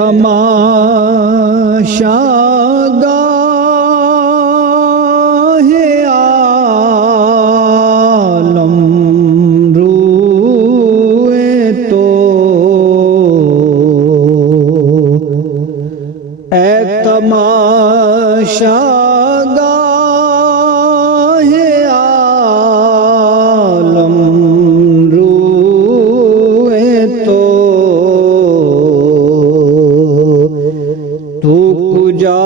تماشا گاہ عالم روئے تو، اے تماشا گاہ عالم روئے تو، تو کجا